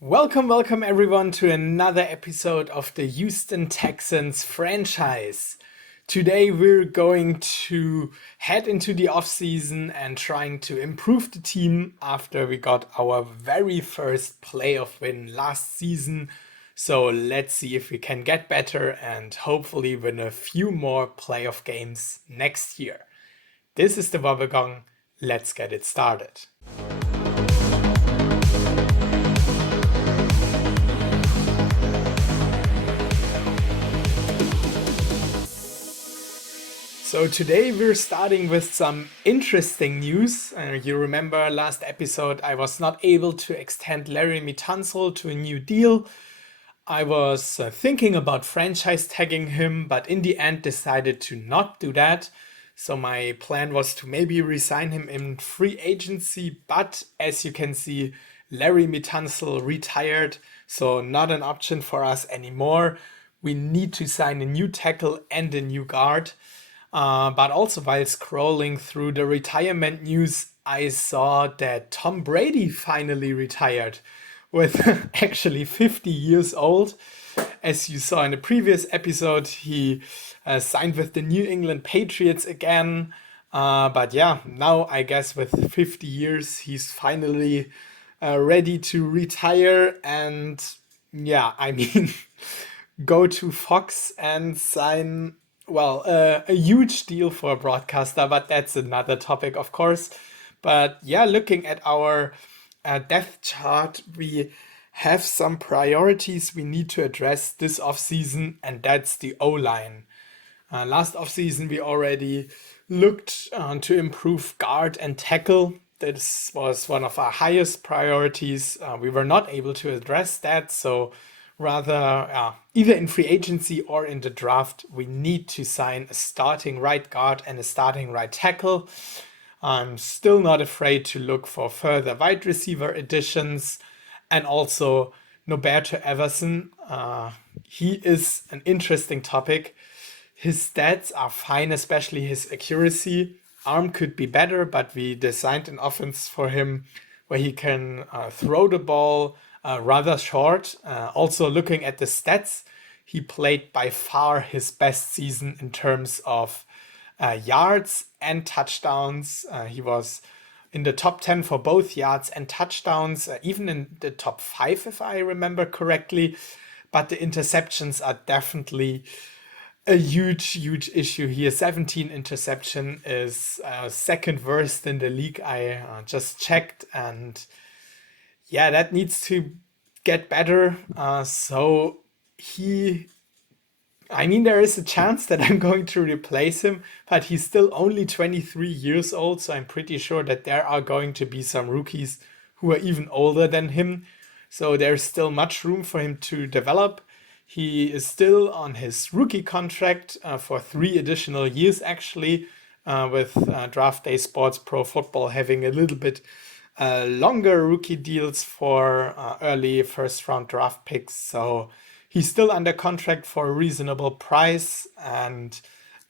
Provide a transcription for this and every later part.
Welcome everyone to another episode of the Houston Texans franchise. Today we're going to head into the offseason and trying to improve the team after we got our very first playoff win last season. So let's see if we can get better and hopefully win a few more playoff games next year. This is the Wobbegong. Let's get it started. So today we're starting with some interesting news. You remember last episode I was not able to extend Larry Tunsil to a new deal. I was thinking about franchise tagging him, but in the end decided to not do that. So my plan was to maybe resign him in free agency, but as you can see, Larry Tunsil retired, so not an option for us anymore. We need to sign a new tackle and a new guard. But also while scrolling through the retirement news, I saw that Tom Brady finally retired with actually 50 years old. As you saw in the previous episode, he signed with the New England Patriots again. But yeah, now I guess with 50 years, he's finally ready to retire. And yeah, I mean, go to Fox and sign a huge deal for a broadcaster, but that's another topic, of course. But yeah, looking at our depth chart, we have some priorities we need to address this offseason, and that's the O-line. Last offseason, we already looked to improve guard and tackle. This was one of our highest priorities. We were not able to address that, so rather, either in free agency or in the draft, we need to sign a starting right guard and a starting right tackle. I'm still not afraid to look for further wide receiver additions, and also Noberto Everson. He is an interesting topic. His stats are fine, especially his accuracy. Arm could be better, but we designed an offense for him where he can throw the ball rather short. Also, looking at the stats, he played by far his best season in terms of yards and touchdowns. He was in the top 10 for both yards and touchdowns, even in the top 5, if I remember correctly. But the interceptions are definitely a huge issue here. 17 interception is second worst in the league. I just checked, and yeah, that needs to get better. There is a chance that I'm going to replace him, but he's still only 23 years old, so I'm pretty sure that there are going to be some rookies who are even older than him. So there's still much room for him to develop. He is still on his rookie contract for 3 additional years, actually, with Draft Day Sports Pro Football having a little bit longer rookie deals for early first round draft picks. So he's still under contract for a reasonable price, and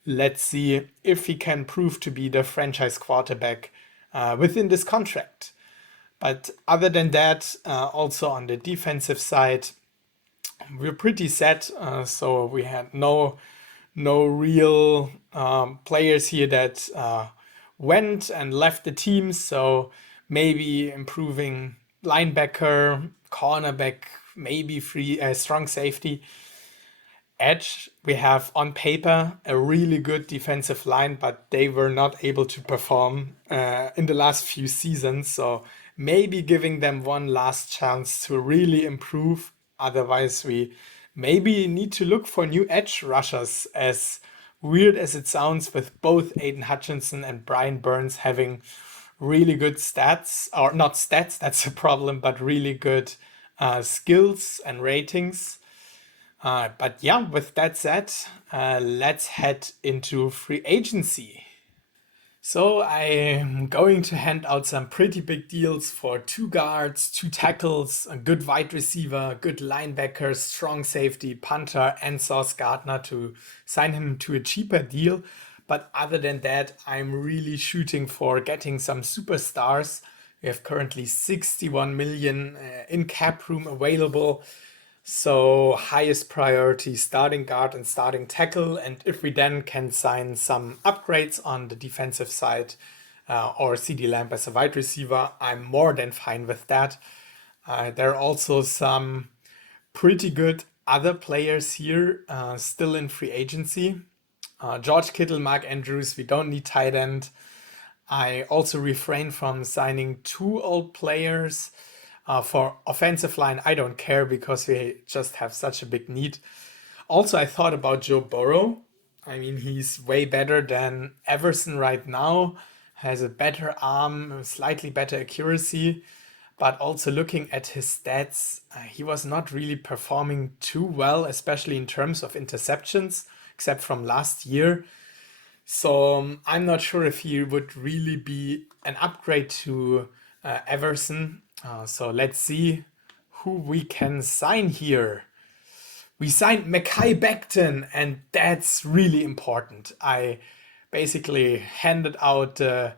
let's see if he can prove to be the franchise quarterback within this contract. But other than that, also on the defensive side, we're pretty set. So we had no real players here that went and left the team. So maybe improving linebacker, cornerback, maybe free strong safety. Edge, we have on paper a really good defensive line, but they were not able to perform in the last few seasons. So maybe giving them one last chance to really improve. Otherwise, we maybe need to look for new edge rushers, as weird as it sounds, with both Aiden Hutchinson and Brian Burns having really good stats, or not stats, that's a problem, but really good skills and ratings. But yeah, with that said, let's head into free agency. So I'm going to hand out some pretty big deals for 2 guards, 2 tackles, a good wide receiver, good linebacker, strong safety, punter, and Sauce Gardner to sign him to a cheaper deal. But other than that, I'm really shooting for getting some superstars We have currently 61 million in cap room available. So highest priority starting guard and starting tackle. And if we then can sign some upgrades on the defensive side or CD Lamb as a wide receiver, I'm more than fine with that. There are also some pretty good other players here still in free agency. George Kittle, Mark Andrews, we don't need tight end. I also refrain from signing two old players. For offensive line, I don't care because we just have such a big need. Also, I thought about Joe Burrow. I mean, he's way better than Everson right now, has a better arm, slightly better accuracy. But also looking at his stats, he was not really performing too well, especially in terms of interceptions, except from last year. So I'm not sure if he would really be an upgrade to Everson. So let's see who we can sign here. We signed Mckay Beckton, and that's really important. I basically handed out the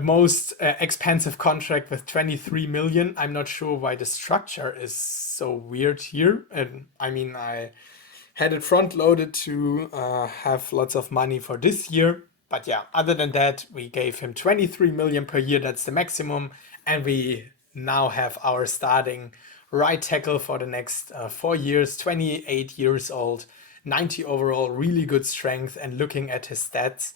most expensive contract with 23 million. I'm not sure why the structure is so weird here. And I mean, I had it front loaded to have lots of money for this year. But yeah, other than that, we gave him 23 million per year. That's the maximum. And we now have our starting right tackle for the next 4 years, 28 years old, 90 overall, really good strength. And looking at his stats,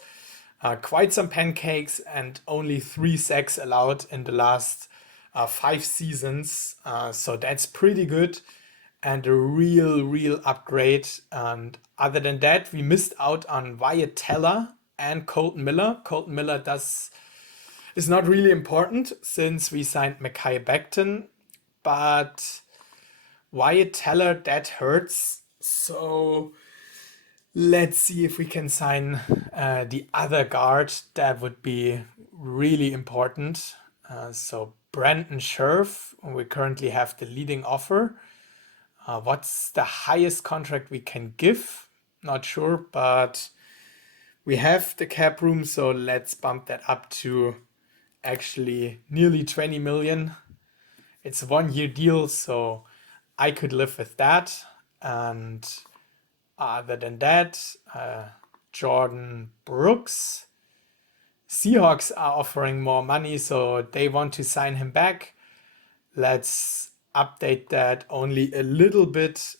quite some pancakes and only 3 sacks allowed in the last 5 seasons. So that's pretty good and a real upgrade. And other than that, we missed out on Wyatt Teller and Colton Miller. Colton Miller is not really important since we signed Mckay Beckton, but Wyatt Teller, that hurts. So let's see if we can sign the other guard. That would be really important. So Brandon Scherf, we currently have the leading offer. What's the highest contract we can give? Not sure, but we have the cap room, so let's bump that up to actually nearly 20 million. It's a 1-year deal, so I could live with that. And other than that, Jordan Brooks. Seahawks are offering more money, so they want to sign him back. Let's update that only a little bit.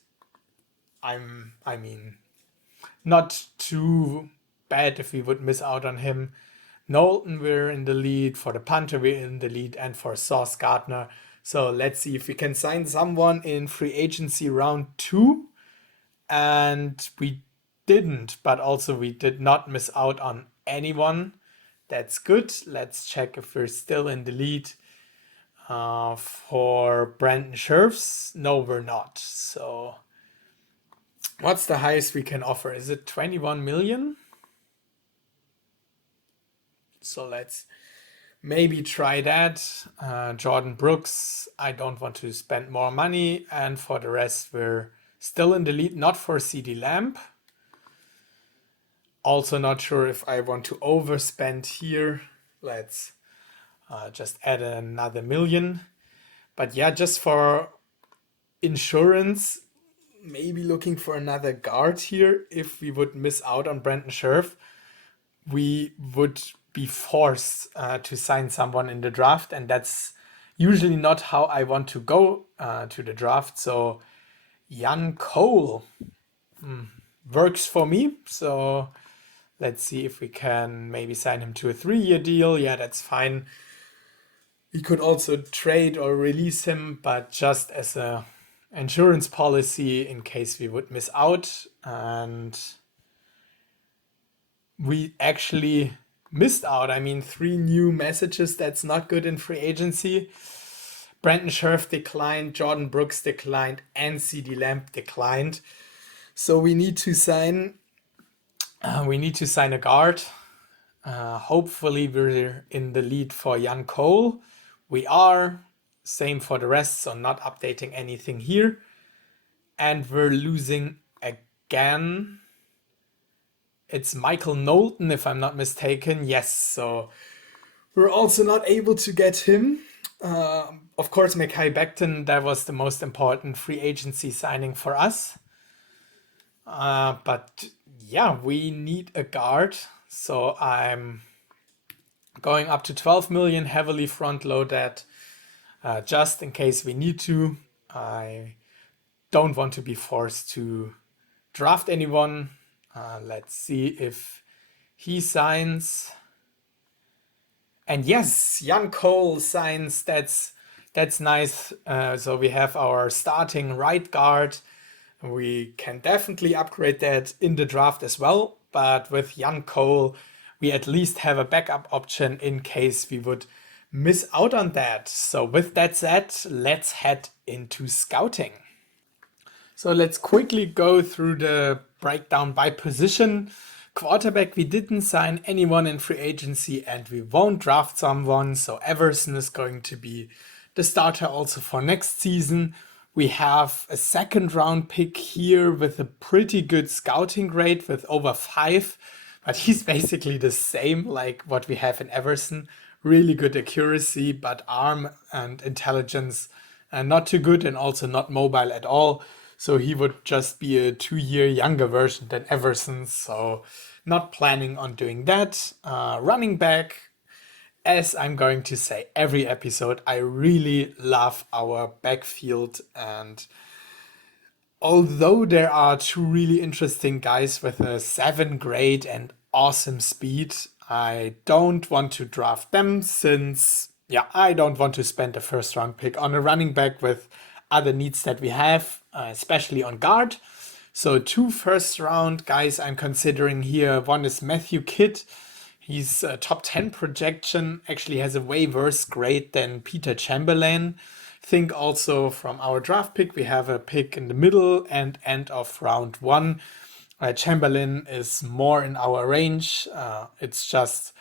I mean, not too bad if we would miss out on him. Knowlton, we're in the lead. For the punter, we're in the lead. And for Sauce Gardner. So let's see if we can sign someone in free agency round 2. And we didn't, but also we did not miss out on anyone. That's good. Let's check if we're still in the lead. For Brandon Scherfs, no, we're not. So what's the highest we can offer? Is it 21 million? So let's maybe try that. Jordan Brooks, I don't want to spend more money. And for the rest, we're still in the lead, not for CD Lamb. Also not sure if I want to overspend here. Let's just add another million. But yeah, just for insurance, maybe looking for another guard here. If we would miss out on Brandon Scherf, we would be forced to sign someone in the draft. And that's usually not how I want to go to the draft. So Jan Cole works for me. So let's see if we can maybe sign him to a 3-year deal. Yeah, that's fine. We could also trade or release him, but just as a insurance policy in case we would miss out. And we actually missed out. I mean, 3 new messages. That's not good in free agency. Brandon Scherf declined, Jordan Brooks declined, and CD Lamb declined. So we need to sign a guard. Hopefully we're in the lead for Jan Cole. We are. Same for the rest, so not updating anything here. And we're losing again. It's Michael Knowlton, if I'm not mistaken. Yes, so We're also not able to get him. Of course, Mckay Beckton, that was the most important free agency signing for us. But yeah, we need a guard. So I'm going up to 12 million, heavily front loaded, just in case we need to. I don't want to be forced to draft anyone. Let's see if he signs. And yes, Young Cole signs. That's nice. So we have our starting right guard. We can definitely upgrade that in the draft as well. But with Young Cole, we at least have a backup option in case we would miss out on that. So with that said, let's head into scouting. So let's quickly go through the breakdown by position. Quarterback, we didn't sign anyone in free agency and we won't draft someone. So Everson is going to be the starter also for next season. We have a second round pick here with a pretty good scouting grade with over 5. But he's basically the same like what we have in Everson. Really good accuracy, but arm and intelligence not too good and also not mobile at all. So he would just be a 2-year younger version than Everson. So not planning on doing that. Running back, as I'm going to say every episode, I really love our backfield. And although there are 2 really interesting guys with a 7 grade and awesome speed, I don't want to draft them since, I don't want to spend a first round pick on a running back with other needs that we have, especially on guard. So 2 first round guys I'm considering here. One is Matthew Kidd. He's a top 10 projection, actually has a way worse grade than Peter Chamberlain. Think also from our draft pick, we have a pick in the middle and end of round 1. Chamberlain is more in our range. It's just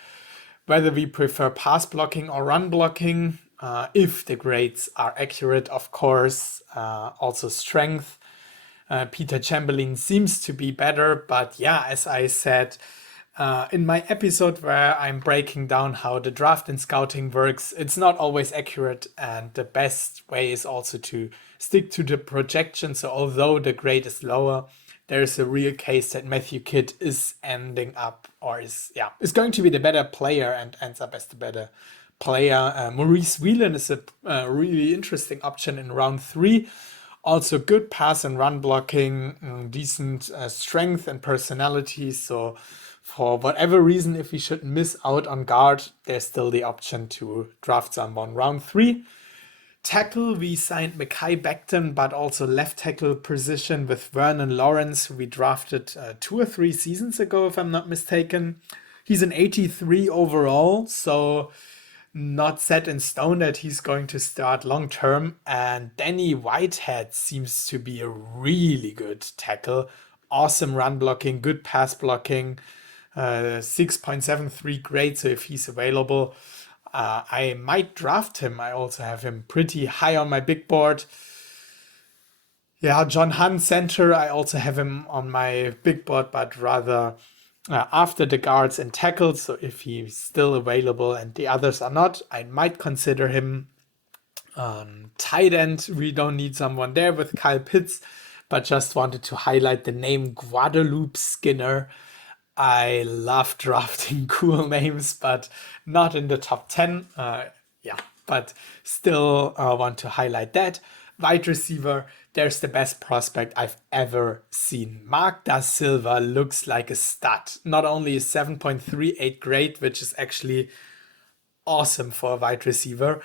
whether we prefer pass blocking or run blocking. If the grades are accurate, of course. Also strength. Peter Chamberlain seems to be better, but as I said in my episode where I'm breaking down how the draft and scouting works, it's not always accurate, and the best way is also to stick to the projection. So although the grade is lower, there's a real case that Matthew Kidd is ending up or is going to be the better player and ends up as the better player. Maurice Whelan is a really interesting option in round 3. Also good pass and run blocking, decent strength and personality. So for whatever reason, if we should miss out on guard, there's still the option to draft someone round 3. Tackle, we signed Mckay Beckton, but also left tackle position with Vernon Lawrence, who we drafted 2 or 3 seasons ago, if I'm not mistaken. He's an 83 overall, so not set in stone that he's going to start long term. And Danny Whitehead seems to be a really good tackle. Awesome run blocking, good pass blocking, 6.73 grade. So if he's available, I might draft him. I also have him pretty high on my big board. John Hunn, center. I also have him on my big board, but rather after the guards and tackles. So if he's still available and the others are not, I might consider him. Tight end, we don't need someone there with Kyle Pitts, but just wanted to highlight the name Guadalupe Skinner. I love drafting cool names, but not in the top 10. But still want to highlight that. Wide receiver, there's the best prospect I've ever seen. Mark Da Silva looks like a stud. Not only a 7.38 grade, which is actually awesome for a wide receiver,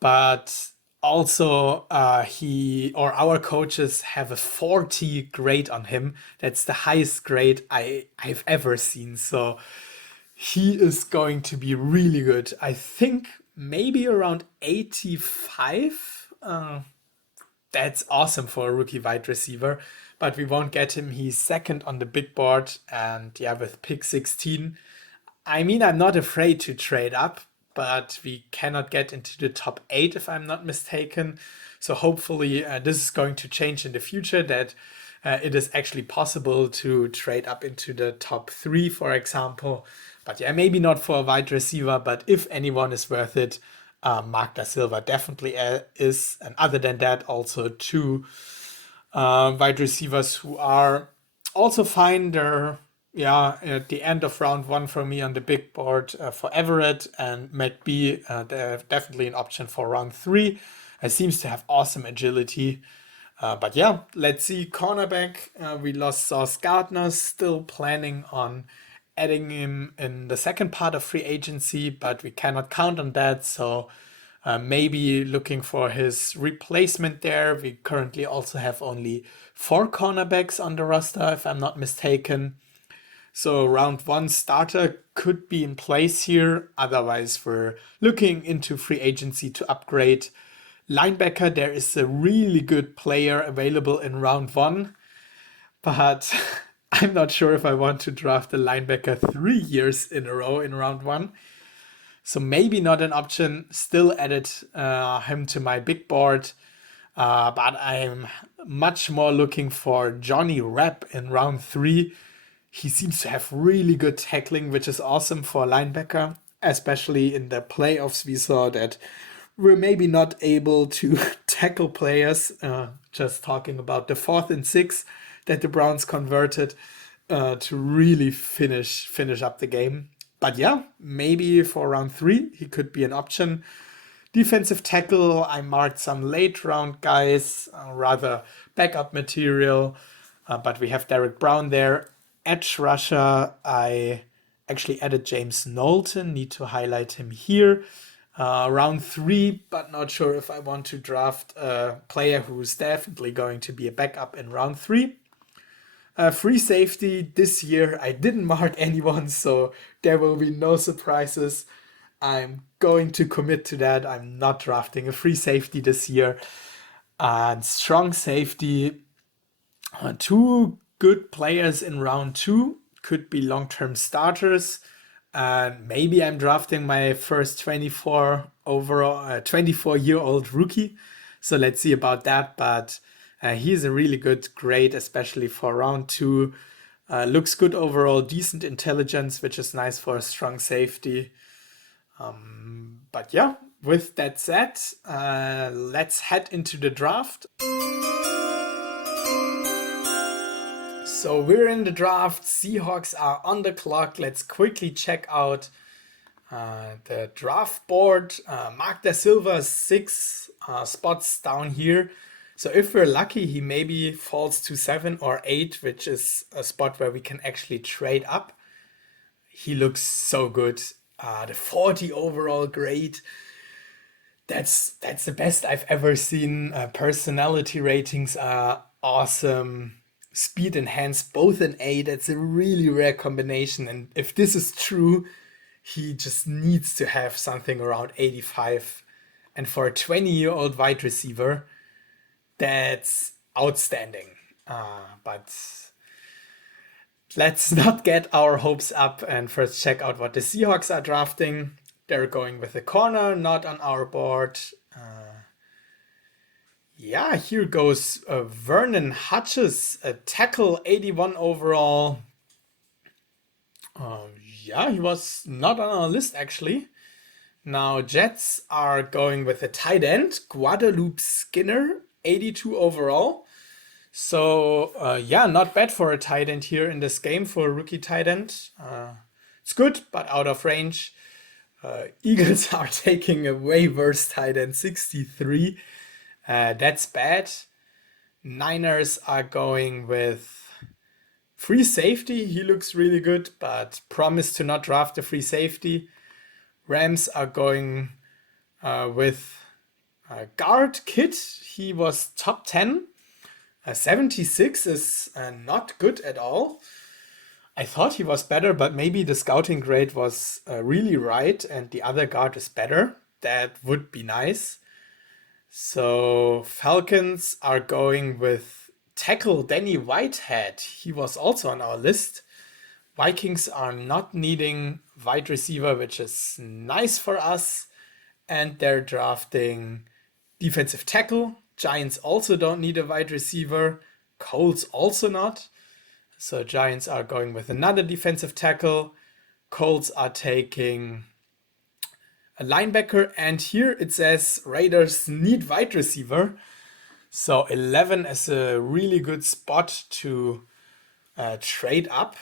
but also our coaches have a 40 grade on him. That's the highest grade I've ever seen. So he is going to be really good. I think maybe around 85. That's awesome for a rookie wide receiver, but we won't get him. He's second on the big board, and with pick 16. I mean, I'm not afraid to trade up, but we cannot get into the top 8 if I'm not mistaken. So hopefully this is going to change in the future, that it is actually possible to trade up into the top 3, for example. But yeah, maybe not for a wide receiver, but if anyone is worth it, Mark Da Silva definitely is. And other than that, also 2 wide receivers who are also fine. They're at the end of round 1 for me on the big board for Everett and Mckay. They're definitely an option for round 3. He seems to have awesome agility. But yeah, let's see. Cornerback, we lost Sauce Gardner, still planning on adding him in the second part of free agency, but we cannot count on that. So maybe looking for his replacement there. We currently also have only 4 cornerbacks on the roster, if I'm not mistaken. So round 1 starter could be in place here. Otherwise, we're looking into free agency to upgrade. Linebacker, there is a really good player available in round 1, but I'm not sure if I want to draft a linebacker 3 years in a row in round 1. So maybe not an option. Still added him to my big board, but I'm much more looking for Johnny Rapp in round 3. He seems to have really good tackling, which is awesome for a linebacker, especially in the playoffs. We saw that we're maybe not able to tackle players. Just talking about the 4th and 6 that the Browns converted to really finish up the game. But yeah, maybe for round 3, he could be an option. Defensive tackle, I marked some late round guys, rather backup material. But we have Derek Brown there. Edge rusher, I actually added James Knowlton. Need to highlight him here. Round 3, but not sure if I want to draft a player who's definitely going to be a backup in round 3. Free safety, this year I didn't mark anyone, so there will be no surprises. I'm going to commit to that. I'm not drafting a free safety this year. And strong safety, 2 good players in round 2 could be long-term starters. And maybe I'm drafting my first 24-year-old rookie. So let's see about that. But he's a really good grade, especially for round 2. Looks good overall, decent intelligence, which is nice for a strong safety. But yeah, with that said, let's head into the draft. So we're in the draft. Seahawks are on the clock. Let's quickly check out the draft board. Mark Da Silva 6 spots down here. So if we're lucky, he maybe falls to 7 or 8, which is a spot where we can actually trade up. He looks so good. The 40 overall grade. That's the best I've ever seen. Personality ratings are awesome. Speed enhanced, both an A. That's a really rare combination. And if this is true, he just needs to have something around 85. And for a 20-year-old wide receiver, that's outstanding. But let's not get our hopes up and first check out what the Seahawks are drafting. They're going with a corner, not on our board. Yeah, here goes Vernon Hutches, a tackle, 81 overall. Yeah, he was not on our list actually. Now Jets are going with a tight end, Guadalupe Skinner, 82 overall. So yeah, not bad for a tight end here in this game for a rookie tight end. It's good, but out of range. Eagles are taking a way worse tight end, 63. That's bad. Niners are going with free safety. He looks really good, but promise to not draft a free safety. Rams are going with guard Kit. He was top 10. 76 is not good at all. I thought he was better, but maybe the scouting grade was really right and the other guard is better. That would be nice. So Falcons are going with tackle Danny Whitehead. He was also on our list. Vikings are not needing wide receiver, which is nice for us. And they're drafting defensive tackle. Giants also don't need a wide receiver. Colts also not. So Giants are going with another defensive tackle. Colts are taking a linebacker. And here it says Raiders need wide receiver. So 11 is a really good spot to trade up.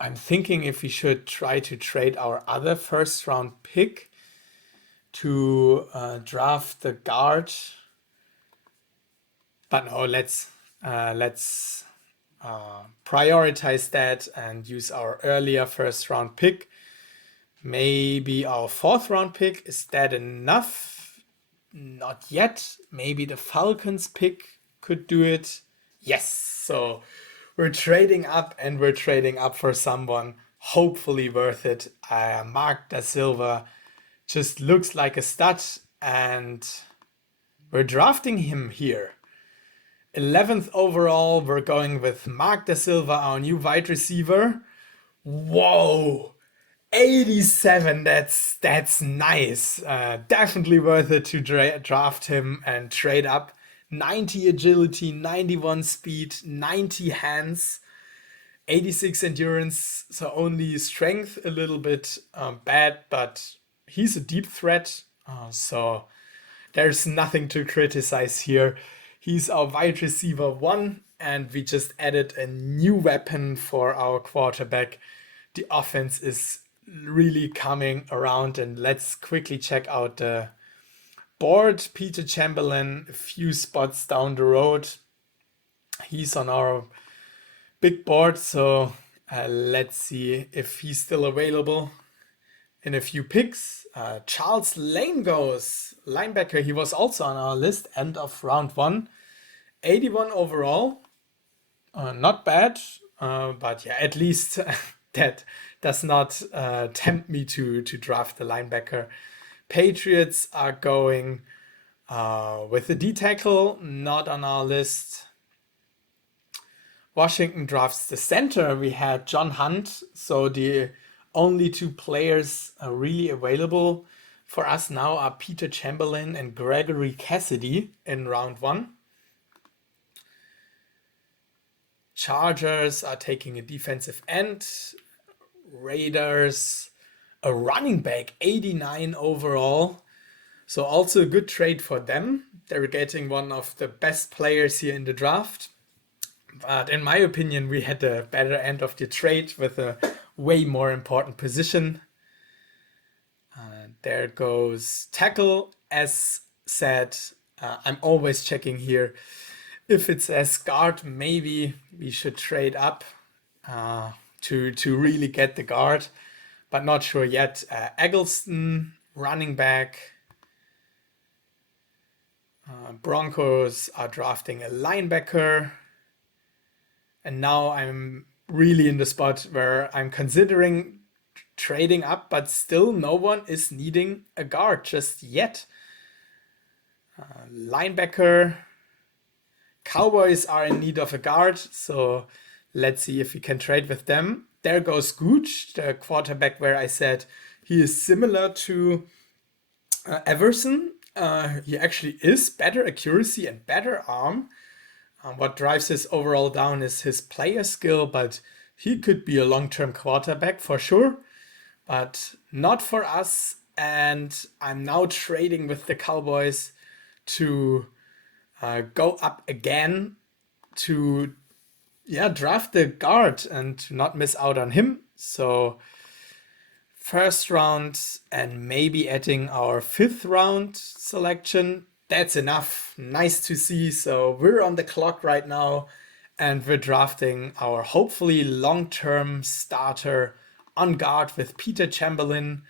I'm thinking if we should try to trade our other first round pick to draft the guard. But no, let's prioritize that and use our earlier first round pick. Maybe our fourth round pick. Is that enough? Not yet. Maybe the Falcons pick could do it. Yes. So we're trading up, and we're trading up for someone hopefully worth it. Mark Da Silva just looks like a stud, and we're drafting him here. 11th overall, we're going with Mark Da Silva, our new wide receiver. Whoa! 87, that's nice. Definitely worth it to draft him and trade up. 90 agility, 91 speed, 90 hands, 86 endurance, so only strength a little bit bad, but he's a deep threat, so there's nothing to criticize here. He's our wide receiver 1, and we just added a new weapon for our quarterback. The offense is really coming around, and let's quickly check out the board. Peter Chamberlain, a few spots down the road. He's on our big board, so let's see if he's still available in a few picks. Charles Lane goes, linebacker. He was also on our list, end of round 1. 81 overall. Not bad, but yeah, at least that does not tempt me to draft the linebacker. Patriots are going with the D tackle, not on our list. Washington drafts the center. We had John Hunt, so the only 2 players really available for us now are Peter Chamberlain and Gregory Cassidy in round 1. Chargers are taking a defensive end. Raiders, a running back, 89 overall. So also a good trade for them. They're getting one of the best players here in the draft. But in my opinion, we had a better end of the trade with a way more important position. There goes tackle. As said, I'm always checking here. If it says guard, maybe we should trade up to really get the guard, but not sure yet. Eggleston, running back. Broncos are drafting a linebacker. And now I'm really in the spot where I'm considering trading up, but still no one is needing a guard just yet. Linebacker. Cowboys are in need of a guard, so let's see if we can trade with them. There goes Gooch, the quarterback where I said he is similar to Everson. He actually is better accuracy and better arm. What drives his overall down is his player skill, but he could be a long-term quarterback for sure, but not for us. And I'm now trading with the Cowboys to go up again to draft the guard and to not miss out on him. So first round and maybe adding our 5th round selection. That's enough. Nice to see. So we're on the clock right now, and we're drafting our hopefully long-term starter on guard with Peter Chamberlain.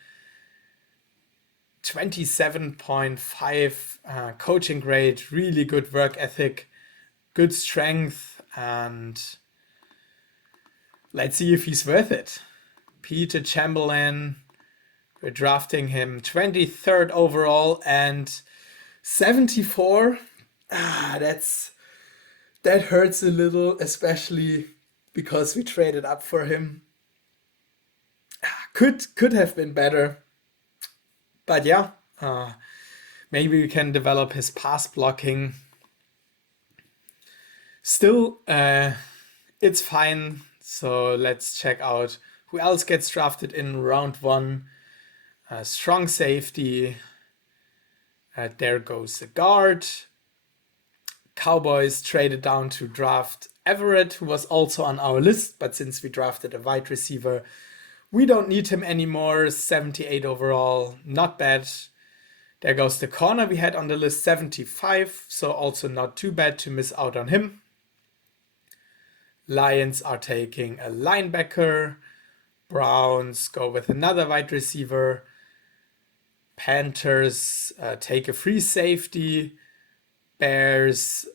27.5 coaching grade, really good work ethic, good strength, and let's see if he's worth it. Peter Chamberlain, we're drafting him 23rd overall and 74. That hurts a little, especially because we traded up for him. Could have been better. But yeah, maybe we can develop his pass blocking. Still, it's fine. So let's check out who else gets drafted in round one. Strong safety. There goes the guard. Cowboys traded down to draft Everett, who was also on our list, but since we drafted a wide receiver, we don't need him anymore. 78 overall, not bad. There goes the corner we had on the list, 75, so also not too bad to miss out on him. Lions are taking a linebacker. Browns go with another wide receiver. Panthers take a free safety. Bears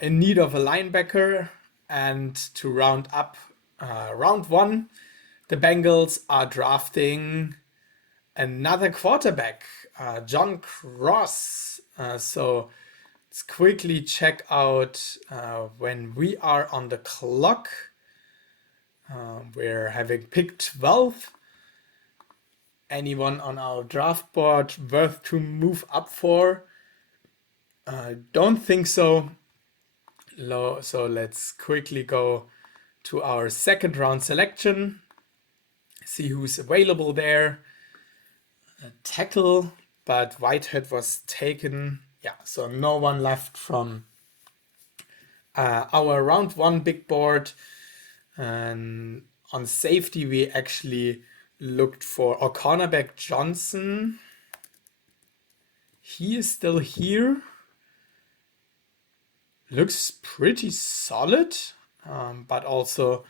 in need of a linebacker. And to round up round one, the Bengals are drafting another quarterback, John Cross. So let's quickly check out when we are on the clock. We're having pick 12. Anyone on our draft board worth to move up for? Don't think so. So let's quickly go to our second round selection. See who's available there. A tackle, but Whitehead was taken. Yeah, so no one left from our round one big board. And on safety, we actually looked for cornerback Johnson. He is still here. Looks pretty solid, but also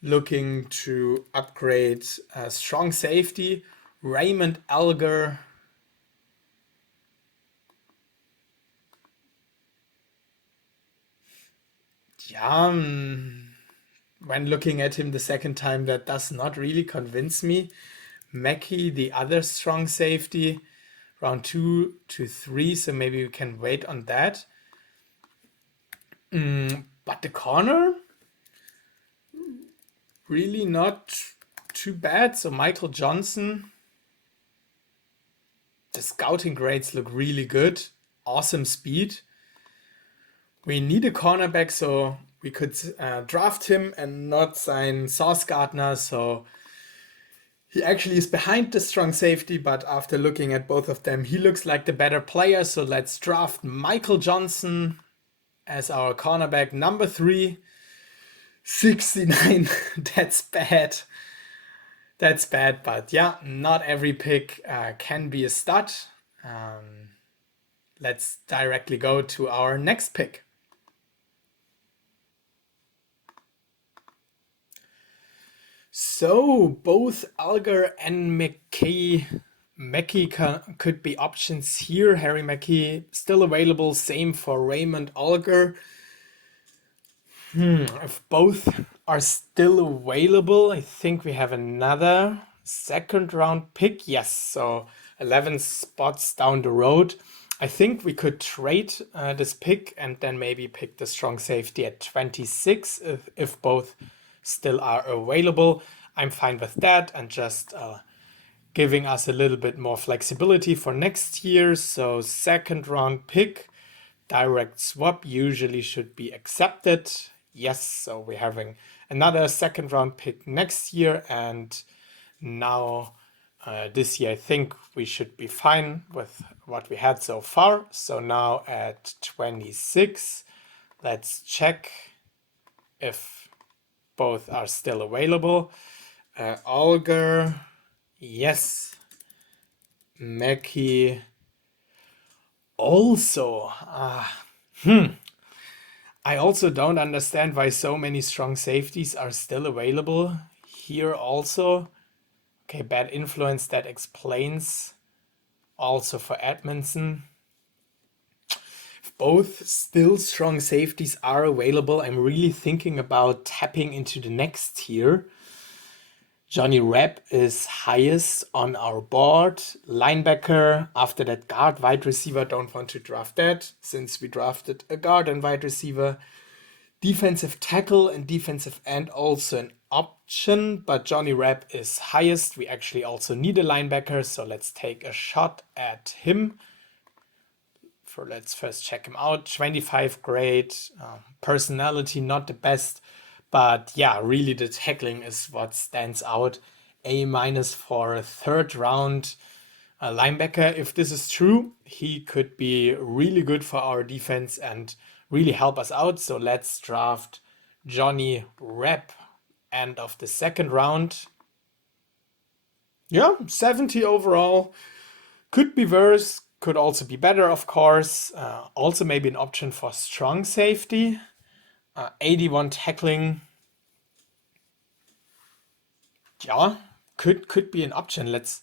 looking to upgrade strong safety. Raymond Alger. Yeah, when looking at him the second time, that does not really convince me. Mckay, the other strong safety, round 2 to 3, so maybe we can wait on that. But the corner, really not too bad. So Michael Johnson, the scouting grades look really good. Awesome speed. We need a cornerback, so we could draft him and not sign Sauce Gardner. So he actually is behind the strong safety, but after looking at both of them, he looks like the better player. So let's draft Michael Johnson as our cornerback number 3. 69. That's bad. That's bad, but yeah, not every pick can be a stud. Let's directly go to our next pick. So both Alger and Mckay could be options here. Harry Mckay still available. Same for Raymond Alger. If both are still available, I think we have another second round pick. Yes, so 11 spots down the road. I think we could trade this pick and then maybe pick the strong safety at 26 if both still are available. I'm fine with that and just giving us a little bit more flexibility for next year. So second round pick, direct swap usually should be accepted. Yes, so we're having another second round pick next year, and now this year I think we should be fine with what we had so far. So now at 26, let's check if both are still available. Alger, yes. Mckay, also. I also don't understand why so many strong safeties are still available here also. Okay, bad influence, that explains. Also for Edmondson. If both still strong safeties are available, I'm really thinking about tapping into the next tier. Johnny Rep is highest on our board. Linebacker, after that guard, wide receiver, don't want to draft that since we drafted a guard and wide receiver. Defensive tackle and defensive end also an option, but Johnny Rep is highest. We actually also need a linebacker, so let's take a shot at him. let's first check him out. 25 grade, personality not the best, but yeah, really the tackling is what stands out. A minus for a third round linebacker. If this is true, he could be really good for our defense and really help us out. So let's draft Johnny Rep, end of the second round. Yeah, 70 overall. Could be worse, could also be better, of course. Also maybe an option for strong safety. 81 tackling. Yeah, could be an option. Let's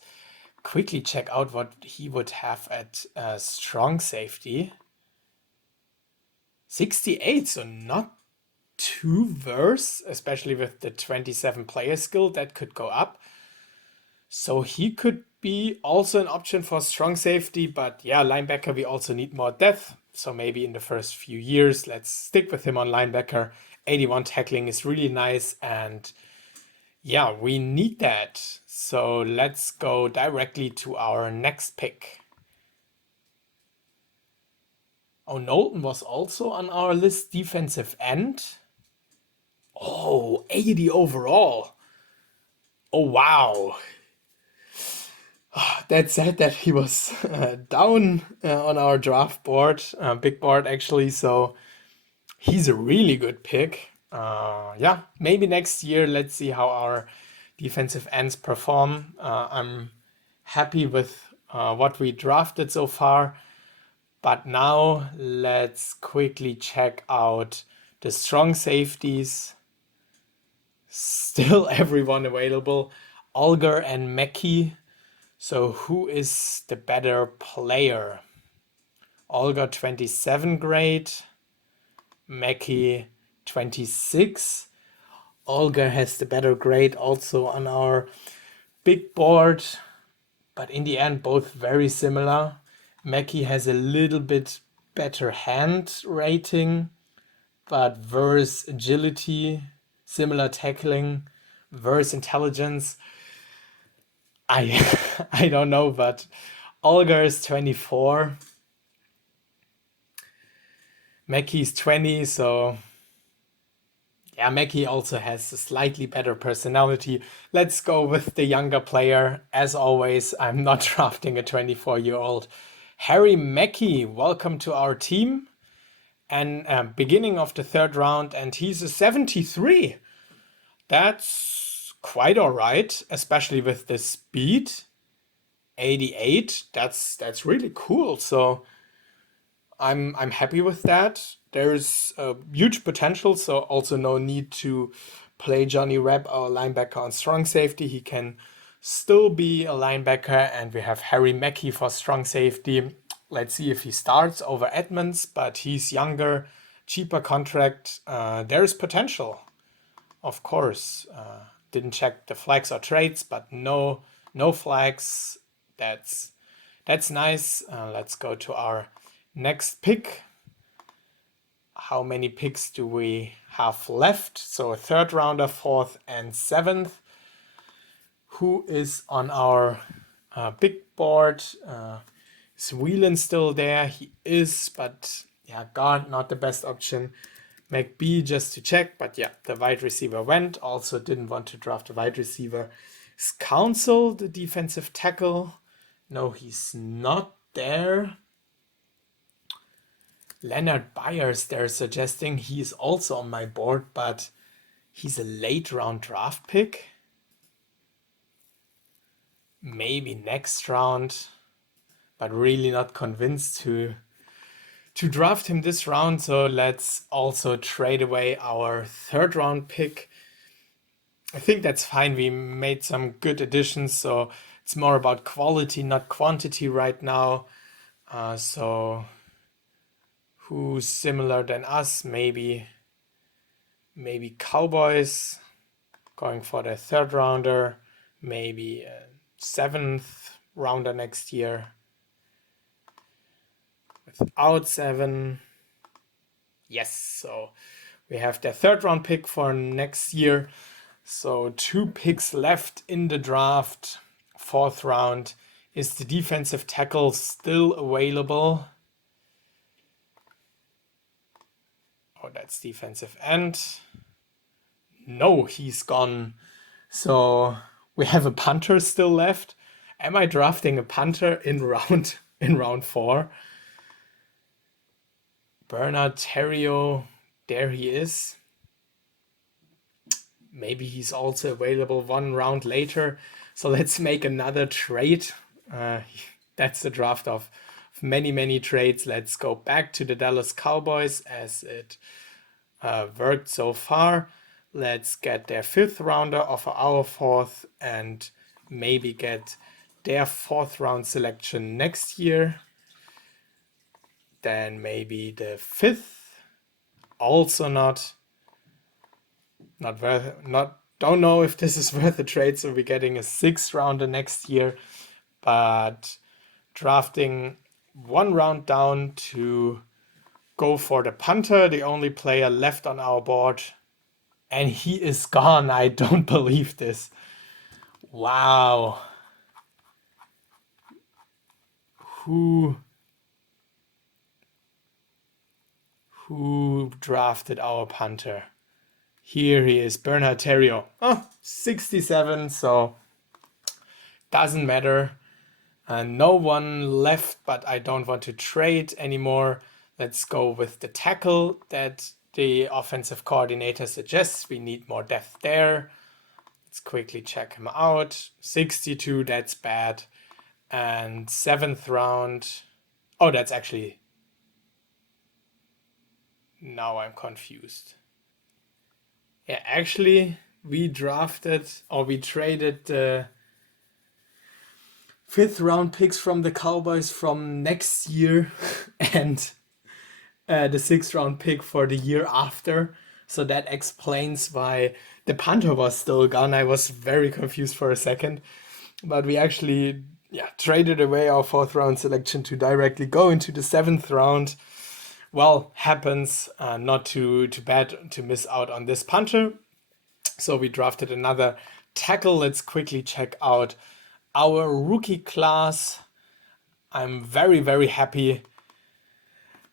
quickly check out what he would have at strong safety. 68, so not too worse, especially with the 27 player skill that could go up. So he could be also an option for strong safety, but yeah, linebacker, we also need more depth. So maybe in the first few years, let's stick with him on linebacker. 81 tackling is really nice, and yeah, we need that. So let's go directly to our next pick. Oh, Knowlton was also on our list, defensive end. Oh, 80 overall. Oh, wow. That said that he was down on our draft board, big board actually, so he's a really good pick. Yeah, maybe next year, let's see how our defensive ends perform. I'm happy with what we drafted so far, but now let's quickly check out the strong safeties. Still everyone available. Olger and Mckay. So who is the better player? Olga 27 grade, Mckay 26. Olga has the better grade also on our big board, but in the end both very similar. Mckay has a little bit better hand rating, but worse agility, similar tackling, worse intelligence. I don't know, but Olga is 24. Mckay is 20, so yeah, Mckay also has a slightly better personality. Let's go with the younger player. As always, I'm not drafting a 24-year-old. Harry Mckay, welcome to our team. And beginning of the third round, and he's a 73. That's quite all right, especially with the speed. 88, that's really cool. So I'm happy with that. There's a huge potential, so also no need to play Johnny Rep, our linebacker, on strong safety. He can still be a linebacker, and we have Harry Mckay for strong safety. Let's see if he starts over Edmonds, but he's younger, cheaper contract. There's potential, of course. Didn't check the flags or trades, but no flags. That's nice. Let's go to our next pick. How many picks do we have left? So a third rounder, fourth and seventh. Who is on our big board? Is Whelan still there? He is, but yeah, guard not the best option. McBee just to check, but yeah, the wide receiver went. Also didn't want to draft a wide receiver. Is Council the defensive tackle? No, he's not there. Leonard Byers, they're suggesting he is also on my board, but he's a late round draft pick. Maybe next round, but really not convinced to draft him this round. So let's also trade away our third round pick. I think that's fine. We made some good additions, so it's more about quality, not quantity right now. So who's similar than us? Maybe Cowboys going for the third rounder, maybe a seventh rounder next year. Without 7. Yes, so we have the third round pick for next year. So 2 picks left in the draft. Fourth round. Is the defensive tackle still available? Oh, that's defensive end. No, he's gone. So we have a punter still left. Am I drafting a punter in round 4? Bernard Terrio, there he is. Maybe he's also available 1 round later. So let's make another trade. That's the draft of many, many trades. Let's go back to the Dallas Cowboys as it worked so far. Let's get their 5th rounder, offer our 4th, and maybe get their 4th round selection next year. Then maybe the 5th, also not worth, don't know if this is worth a trade. So we're getting a 6th rounder next year, but drafting 1 round down to go for the punter, the only player left on our board, and he is gone. I don't believe this. Wow. Who drafted our punter? Here he is, Bernard Terrio. Oh, 67, so doesn't matter. No one left, but I don't want to trade anymore. Let's go with the tackle that the offensive coordinator suggests. We need more depth there. Let's quickly check him out. 62, that's bad. And 7th round. Oh, that's actually... Now I'm confused. Yeah, actually, we traded the 5th round picks from the Cowboys from next year and the 6th round pick for the year after. So that explains why the punter was still gone. I was very confused for a second. But we actually traded away our 4th round selection to directly go into the 7th round. Well, happens, not too bad to miss out on this punter. So we drafted another tackle. Let's quickly check out our rookie class. I'm very, very happy.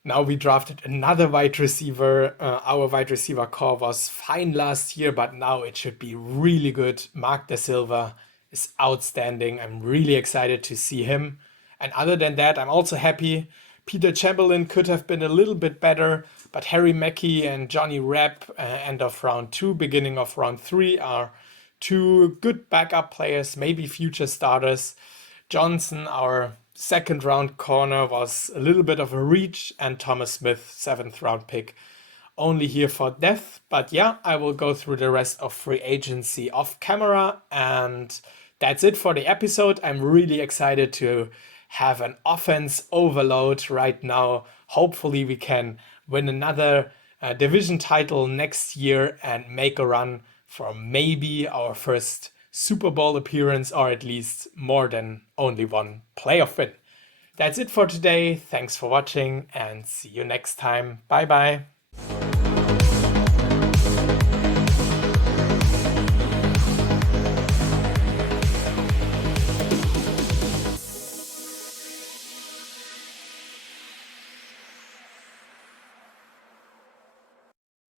Now we drafted another wide receiver. Our wide receiver core was fine last year, but now it should be really good. Mark Da Silva is outstanding. I'm really excited to see him. And other than that, I'm also happy. Peter Chamberlain could have been a little bit better, but Harry Mckay and Johnny Rapp, end of round 2, beginning of round 3, are 2 good backup players, maybe future starters. Johnson, our 2nd round corner, was a little bit of a reach, and Thomas Smith, 7th round pick, only here for depth. But yeah, I will go through the rest of free agency off camera, and that's it for the episode. I'm really excited to have an offense overload right now. Hopefully we can win another division title next year and make a run for maybe our first Super Bowl appearance, or at least more than only 1 playoff win. That's it for today. Thanks for watching and see you next time. Bye bye.